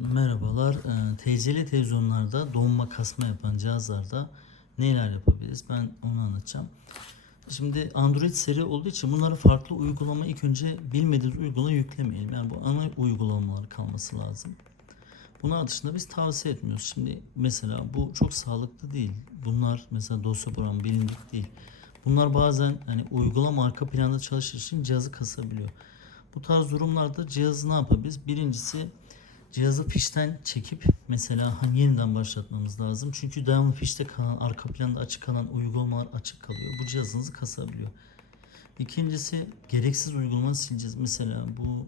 Merhabalar. Ee, TC'li televizyonlarda donma kasma yapan cihazlarda neler yapabiliriz? Ben onu anlatacağım. Şimdi Android seri olduğu için bunları farklı uygulama ilk önce bilmediğimiz uygulama yüklemeyelim. Yani bu ana uygulamalar kalması lazım. Bunlar dışında biz tavsiye etmiyoruz. Şimdi mesela bu çok sağlıklı değil. Bunlar mesela dosya programı bilindik değil. Bunlar bazen hani uygulama arka planda çalışır için cihazı kasabiliyor. Bu tarz durumlarda cihazı ne yapabiliriz? Birincisi cihazı fişten çekip mesela hani yeniden başlatmamız lazım. Çünkü devamlı fişte kalan, arka planda açık kalan uygulamalar açık kalıyor. Bu cihazınızı kasabiliyor. İkincisi gereksiz uygulama sileceğiz. Mesela bu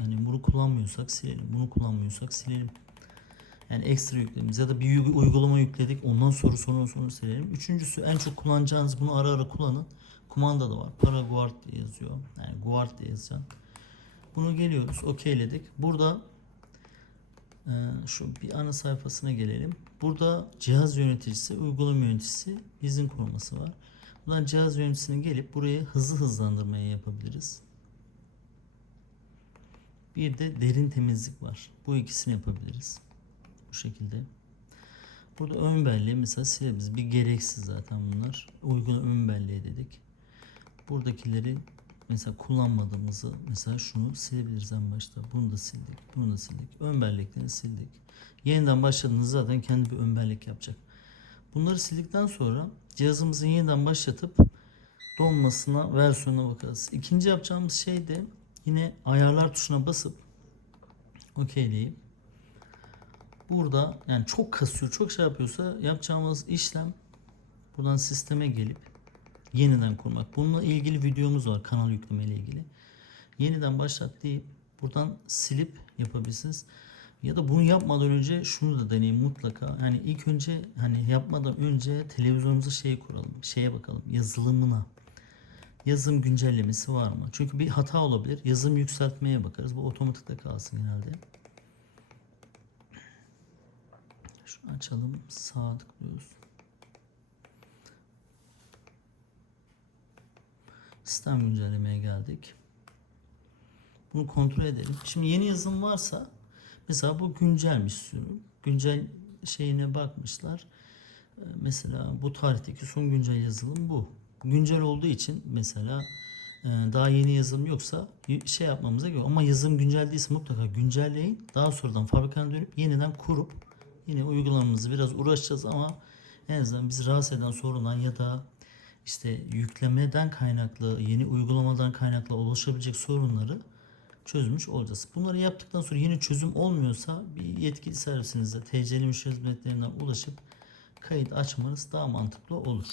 hani bunu kullanmıyorsak silelim. Bunu kullanmıyorsak silelim. Yani ekstra yüklememiz ya da bir uy- uygulama yükledik ondan sonra sonra sonra silelim. Üçüncüsü en çok kullanacağınız bunu ara ara kullanın. Kumanda da var. Paraguard diye yazıyor. Yani guard diye yazıyor. Bunu geliyoruz. Okeyledik. Burada şu bir ana sayfasına gelelim. Burada cihaz yöneticisi, uygulama yöneticisi izin kurması var. Buradan cihaz yöneticisine gelip buraya hızlı hızlandırmayı yapabiliriz. Bir de derin temizlik var. Bu ikisini yapabiliriz. Bu şekilde. Burada ön belleği mesela silebiliriz. Bir gereksiz zaten bunlar. Uygun ön belleği dedik. Buradakileri mesela kullanmadığımızı mesela şunu silebiliriz en başta. Bunu da sildik. Bunu da sildik. Ön belleklerini sildik. Yeniden başladığınız zaten kendi bir ön bellek yapacak. Bunları sildikten sonra cihazımızı yeniden başlatıp donmasına, versiyonuna bakarız. İkinci yapacağımız şey de yine ayarlar tuşuna basıp okeyleyip burada yani çok kasıyor, çok şey yapıyorsa yapacağımız işlem buradan sisteme gelip yeniden kurmak. Bununla ilgili videomuz var kanal yükleme ile ilgili. Yeniden başlat deyip buradan silip yapabilirsiniz. Ya da bunu yapmadan önce şunu da deneyin mutlaka. Yani ilk önce hani yapmadan önce televizyonumuza şey kuralım. Şeye bakalım yazılımına. Yazılım güncellemesi var mı? Çünkü bir hata olabilir. Yazılım yükseltmeye bakarız. Bu otomatikte kalsın genelde. Şunu açalım. Sağ tıklıyoruz. Sistem güncellemeye geldik. Bunu kontrol edelim. Şimdi yeni yazılım varsa mesela bu güncelmiş sürüm. Güncel şeyine bakmışlar. Ee, Mesela bu tarihteki son güncel yazılım bu. Güncel olduğu için mesela e, daha yeni yazılım yoksa şey yapmamıza yok. Ama yazılım güncel değilse mutlaka güncelleyin. Daha sonradan fabrikana dönüp yeniden kurup yine uygulamamızı biraz uğraşacağız ama en azından bizi rahatsız eden sorunlar ya da işte yüklemeden kaynaklı, yeni uygulamadan kaynaklı oluşabilecek sorunları çözmüş olacağız. Bunları yaptıktan sonra yeni çözüm olmuyorsa bir yetkili servisinizde TC'li müşteri hizmetlerinden ulaşıp kayıt açmanız daha mantıklı olur.